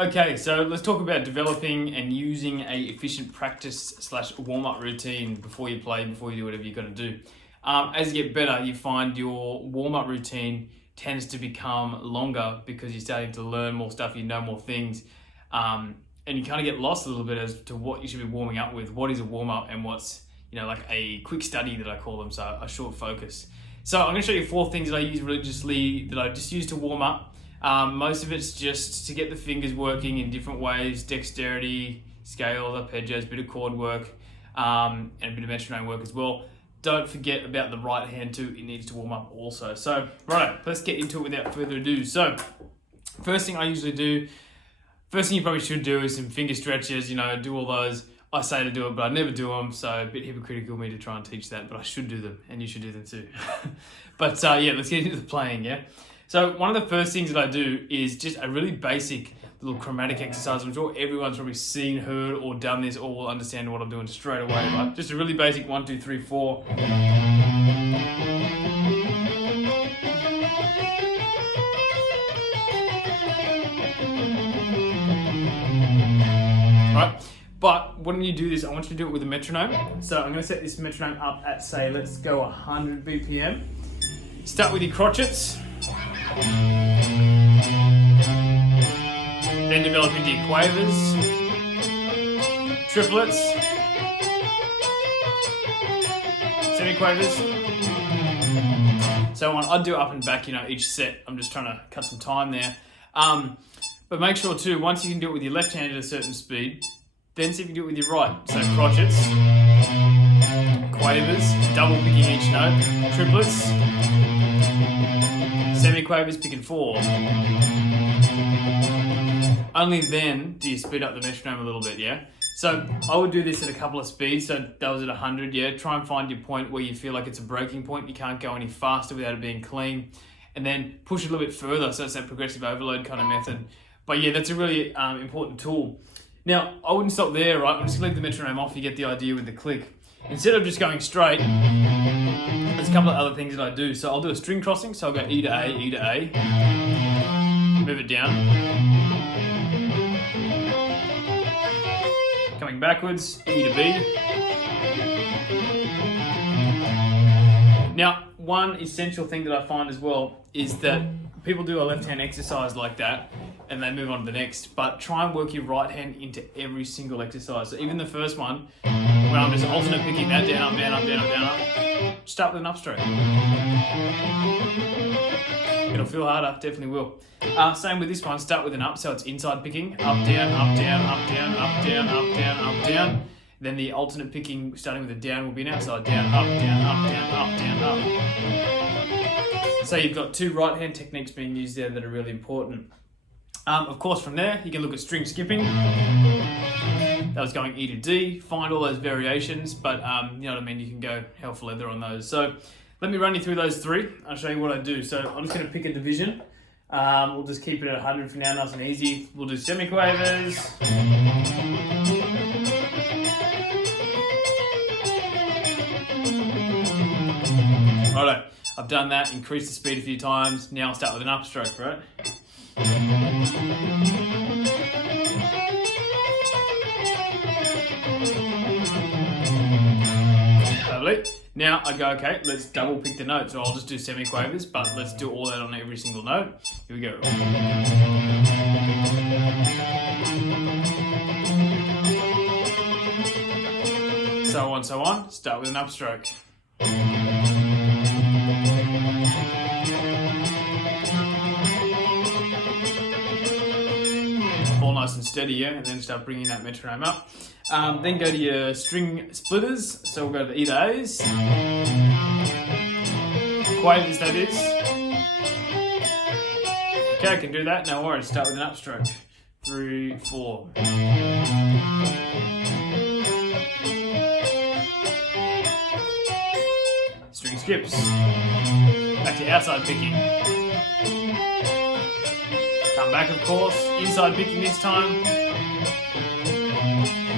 Okay, so let's talk about developing and using a efficient practice / warm-up routine before you play, before you do whatever you've got to do. As you get better, you find your warm-up routine tends to become longer because you're starting to learn more stuff, you know more things, and you kind of get lost a little bit as to what you should be warming up with. What is a warm-up and what's, like a quick study that I call them, so a short focus. So I'm going to show you 4 things that I use religiously that I just use to warm up. Most of it's just to get the fingers working in different ways, dexterity, scales, arpeggios, bit of chord work, and a bit of metronome work as well. Don't forget about the right hand too, it needs to warm up also. So, right, let's get into it without further ado. So, first thing you probably should do is some finger stretches, do all those. I say to do it, but I never do them, so a bit hypocritical of me to try and teach that, but I should do them, and you should do them too. But yeah, let's get into the playing, yeah? So one of the first things that I do is just a really basic little chromatic exercise. I'm sure everyone's probably seen, heard, or done this, or will understand what I'm doing straight away, right? Just a really basic 1, 2, 3, 4. Right? But when you do this, I want you to do it with a metronome. So I'm going to set this metronome up at, say, let's go 100 BPM. Start with your crotchets. Then develop into your quavers, triplets, semi-quavers, so on. I'd do up and back, each set. I'm just trying to cut some time there. But make sure too, once you can do it with your left hand at a certain speed, then see if you can do it with your right. So crotchets, quavers, double picking each note, triplets, semi-quavers, picking 4. Only then do you speed up the metronome a little bit, yeah? So I would do this at a couple of speeds. So that was at 100, yeah? Try and find your point where you feel like it's a breaking point. You can't go any faster without it being clean. And then push it a little bit further. So it's that progressive overload kind of method. But yeah, that's a really important tool. Now, I wouldn't stop there, right? I'm just gonna leave the metronome off. You get the idea with the click. Instead of just going straight, there's a couple of other things that I do. So I'll do a string crossing. So I'll go E to A, E to A. Move it down. Coming backwards, E to B. Now, one essential thing that I find as well is that people do a left hand exercise like that and they move on to the next, but try and work your right hand into every single exercise. So even the first one, when I'm just alternate picking that down, up, down, up, down, up, down, up, start with an upstroke. It'll feel harder, definitely will. Same with this one, start with an up, so it's inside picking, up, down, up, down, up, down, up, down, up, down, up, down. Then the alternate picking, starting with a down, will be an outside, down, up, down, up, down, up, down, up. So you've got 2 right hand techniques being used there that are really important. Of course, from there, you can look at string skipping. That was going E to D, find all those variations, but you know what I mean, you can go hell for leather on those. So let me run you through those 3. I'll show you what I do. So I'm just going to pick a division. We'll just keep it at 100 for now, nice and easy. We'll do semi-quavers. Righto, I've done that, increased the speed a few times. Now I'll start with an upstroke, right? Lovely. Now I go, okay, let's double pick the note. So I'll just do semi-quavers, but let's do all that on every single note. Here we go. So on. Start with an upstroke. All nice and steady, yeah, and then start bringing that metronome up. Then go to your string splitters. So we'll go to the E to A's. Quavers, that is. Okay, I can do that, no worries. Start with an upstroke. 3, 4. String skips. Back to outside picking. Come back, of course. Inside picking this time.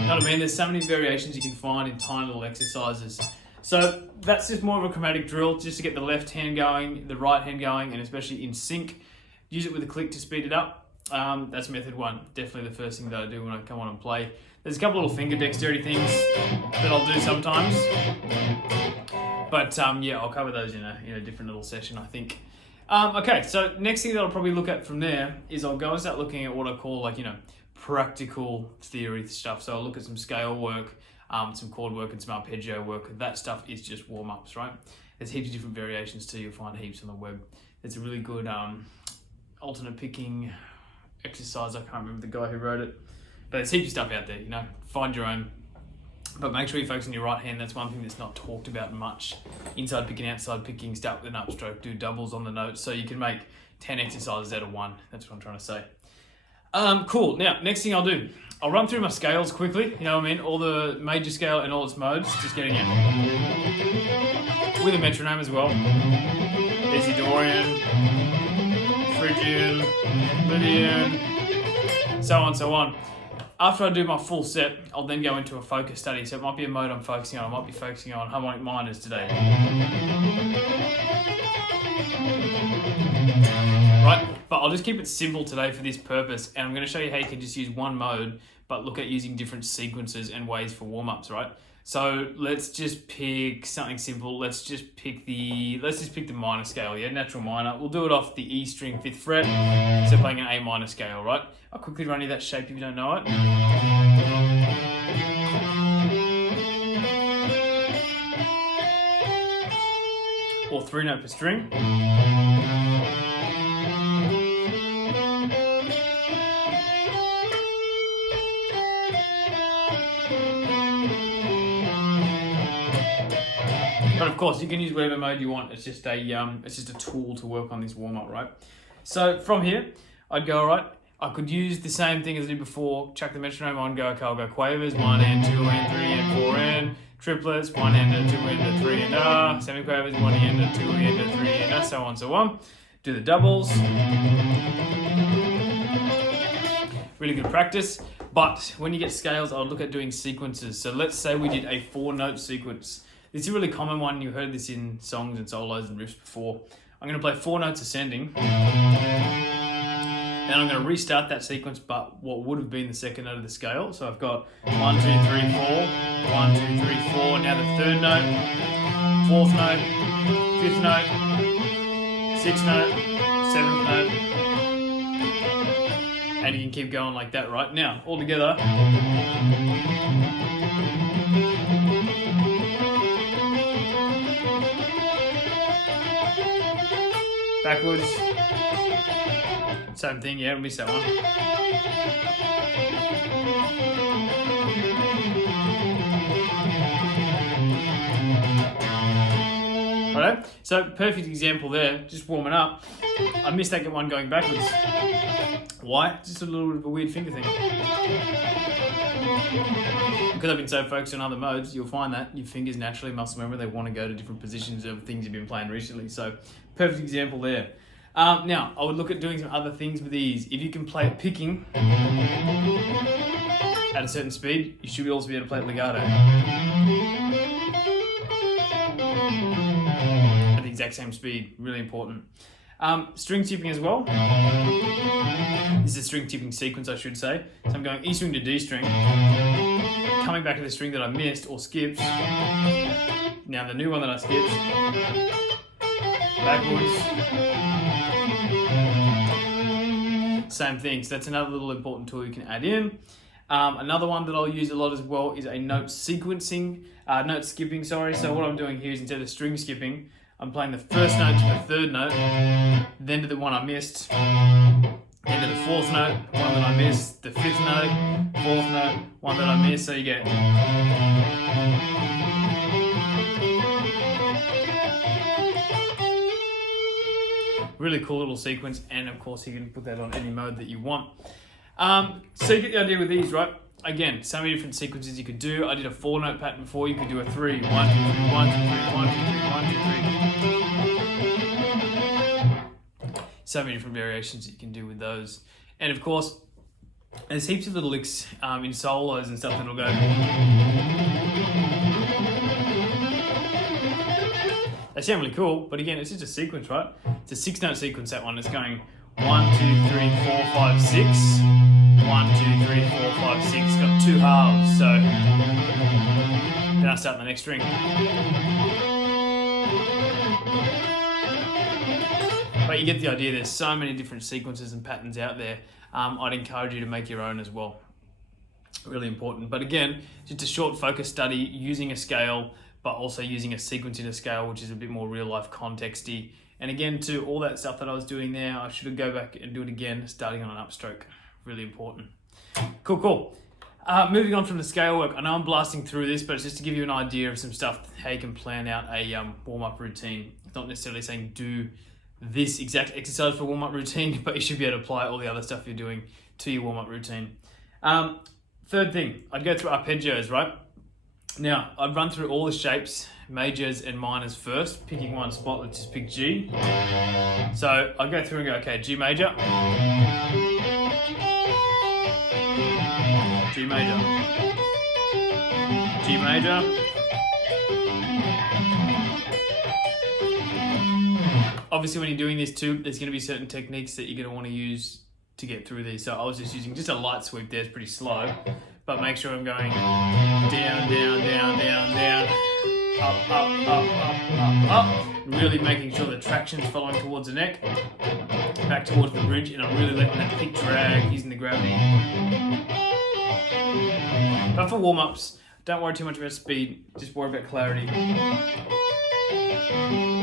You know what I mean? There's so many variations you can find in tiny little exercises. So that's just more of a chromatic drill, just to get the left hand going, the right hand going, and especially in sync. Use it with a click to speed it up. That's method one. Definitely the first thing that I do when I come on and play. There's a couple little finger dexterity things that I'll do sometimes. But yeah, I'll cover those in a different little session, I think. Okay, so next thing that I'll probably look at from there is I'll go and start looking at what I call practical theory stuff. So I'll look at some scale work, some chord work and some arpeggio work. That stuff is just warm-ups, right? There's heaps of different variations too. You'll find heaps on the web. There's a really good alternate picking exercise. I can't remember the guy who wrote it. But there's heaps of stuff out there, find your own. But make sure you focus on your right hand. That's one thing that's not talked about much. Inside picking, outside picking, start with an upstroke, do doubles on the notes so you can make 10 exercises out of one. That's what I'm trying to say. Cool. Now, next thing I'll do, I'll run through my scales quickly. All the major scale and all its modes, just getting it. With a metronome as well. There's your Dorian, Phrygian, Lydian, so on. After I do my full set, I'll then go into a focus study. So it might be a mode I'm focusing on. I might be focusing on harmonic minors today. Right, but I'll just keep it simple today for this purpose. And I'm going to show you how you can just use one mode, but look at using different sequences and ways for warm-ups, right? So let's just pick something simple. Let's just pick the minor scale, yeah, natural minor. We'll do it off the E string 5th fret, so playing an A minor scale, right? I'll quickly run you that shape if you don't know it. Or 3-note per string. But of course, you can use whatever mode you want. It's just a tool to work on this warm-up, right? So from here, I'd go, all right, I could use the same thing as I did before, chuck the metronome on, go, okay, I'll go quavers, 1 and 2 and 3 and 4 and, triplets, 1 and 2 and 3 and semiquavers, 1 and 2 and 3 and so on. Do the doubles. Really good practice. But when you get scales, I'll look at doing sequences. So let's say we did a 4-note sequence. This is a really common one. You heard this in songs and solos and riffs before. I'm going to play 4 notes ascending. Then I'm going to restart that sequence, but what would have been the second note of the scale. So I've got 1, 2, 3, 4, 1, 2, 3, 4. Now the 3rd note, 4th note, 5th note, 6th note, 7th note. And you can keep going like that, right? Now, all together. Backwards. Same thing, yeah, I missed that one. Alright, so perfect example there, just warming up. I missed that one going backwards. Why? Just a little bit of a weird finger thing. Because I've been so focused on other modes, you'll find that your fingers naturally muscle memory, they want to go to different positions of things you've been playing recently. So, perfect example there. Now, I would look at doing some other things with these. If you can play it picking at a certain speed, you should also be able to play it legato. At the exact same speed, really important. String tipping as well. This is a string tipping sequence, I should say. So I'm going E string to D string, coming back to the string that I missed or skipped. Now the new one that I skipped, backwards. Same thing, so that's another little important tool you can add in. Another one that I'll use a lot as well is a note skipping, So what I'm doing here is instead of string skipping, I'm playing the first note to the 3rd note, then to the one I missed, then to the 4th note, one that I missed, the 5th note, 4th note, one that I missed, so you get... Really cool little sequence, and of course you can put that on any mode that you want. So you get the idea with these, right? Again, so many different sequences you could do. I did a 4-note pattern before. You could do a 3, 1, 2, 3, 1, 2, 3, 1, 2, 3, 1, 2, 3. So many different variations that you can do with those. And of course, there's heaps of little licks in solos and stuff that'll go. They sound really cool, but again, it's just a sequence, right? It's a 6-note sequence, that one. It's going 1, 2, 3, 4, 5, 6. 1, 2, 3, 4, 5, 6. Got 2 halves, so then I start the next string. But you get the idea, there's so many different sequences and patterns out there. I'd encourage you to make your own as well. Really important. But again, just a short focus study using a scale, but also using a sequence in a scale, which is a bit more real life contexty. And again, to all that stuff that I was doing there, I should go back and do it again, starting on an upstroke. Really important. Cool. Moving on from the scale work, I know I'm blasting through this, but it's just to give you an idea of some stuff, how you can plan out a warm-up routine. It's not necessarily saying do this exact exercise for warm-up routine, but you should be able to apply all the other stuff you're doing to your warm-up routine. Third thing, I'd go through arpeggios, right? Now, I'd run through all the shapes, majors and minors first, picking one spot. Let's just pick G. So I'd go through and go, okay, G major, G major, G major, obviously when you're doing this too, there's going to be certain techniques that you're going to want to use to get through these. So I was just using just a light sweep there, it's pretty slow, but make sure I'm going down, down, down, down, down, up, up, up, up, up, really making sure the traction's following towards the neck, back towards the bridge, and I'm really letting that pick drag, using the gravity. But for warm-ups, don't worry too much about speed, just worry about clarity.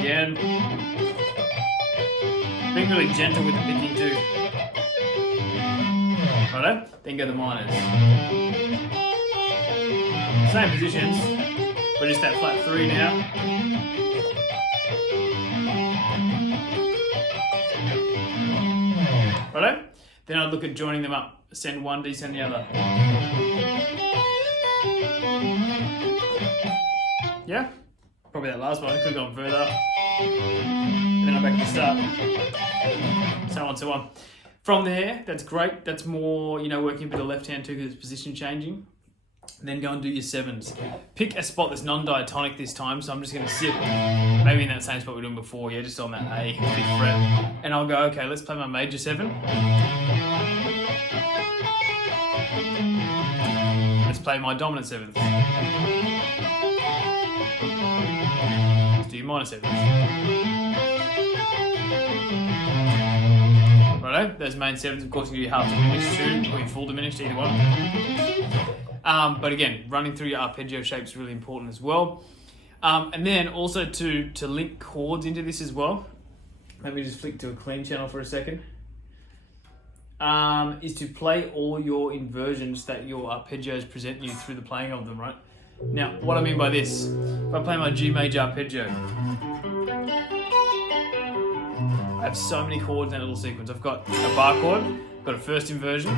Again, being really gentle with the picking too. Righto? Then go the minors. Same positions, but just that flat 3 now. Righto? Then I'd look at joining them up. Ascend one, descend the other. Yeah? Probably that last one, I could have gone further. And then I'm back to the start. So on, so on. From there, that's great. That's more, working a bit of left hand too because it's position changing. Then go and do your 7s. Pick a spot that's non-diatonic this time. So I'm just going to sit maybe in that same spot we were doing before. Yeah, just on that A, 5th fret. And I'll go, okay, let's play my major 7. Let's play my dominant 7th. Let's do your minor 7th. Righto, those main 7s, of course, you can do your half diminished tune or your full diminished, either one. But again, running through your arpeggio shape is really important as well. And then also to link chords into this as well. Let me just flick to a clean channel for a second. Is to play all your inversions that your arpeggios present you through the playing of them, right? Now, what I mean by this, if I play my G major arpeggio, I have so many chords in that little sequence. I've got a bar chord, got a first inversion,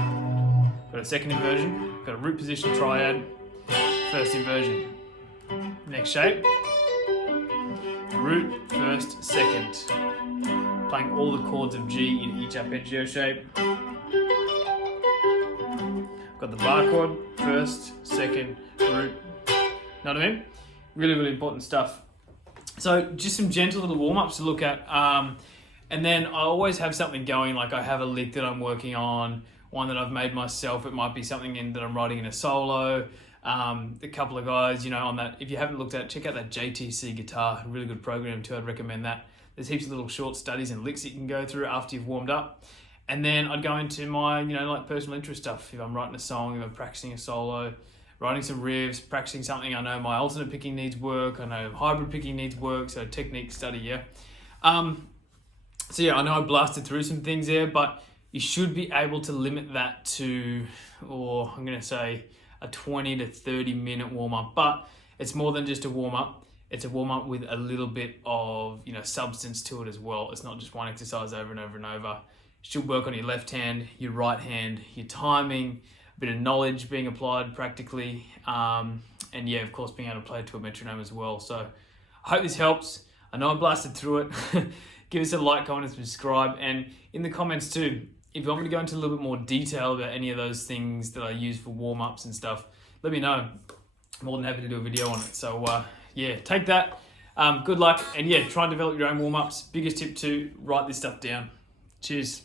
got a second inversion, got a root position triad, first inversion. Next shape, root, first, second. Playing all the chords of G in each arpeggio shape. Got the bar chord, first, second, root. Know what I mean? Really, really important stuff. So just some gentle little warm-ups to look at. And then I always have something going, like I have a lick that I'm working on, one that I've made myself. It might be something that I'm writing in a solo. A couple of guys, on that. If you haven't looked at it, check out that JTC guitar, really good program too. I'd recommend that. There's heaps of little short studies and licks that you can go through after you've warmed up. And then I'd go into my, like personal interest stuff. If I'm writing a song, if I'm practicing a solo, writing some riffs, practicing something. I know my alternate picking needs work. I know hybrid picking needs work. So technique study, yeah. So yeah, I know I blasted through some things there, but you should be able to limit that to, or I'm going to say a 20 to 30 minute warm up, but it's more than just a warm up. It's a warm up with a little bit of, substance to it as well. It's not just one exercise over and over and over. You should work on your left hand, your right hand, your timing, a bit of knowledge being applied practically. And yeah, of course, being able to play to a metronome as well. So I hope this helps. I know I blasted through it. Give us a like, comment, and subscribe. And in the comments too, if you want me to go into a little bit more detail about any of those things that I use for warm-ups and stuff, let me know. I'm more than happy to do a video on it. So yeah, take that. Good luck. And yeah, try and develop your own warm-ups. Biggest tip to write this stuff down. Cheers.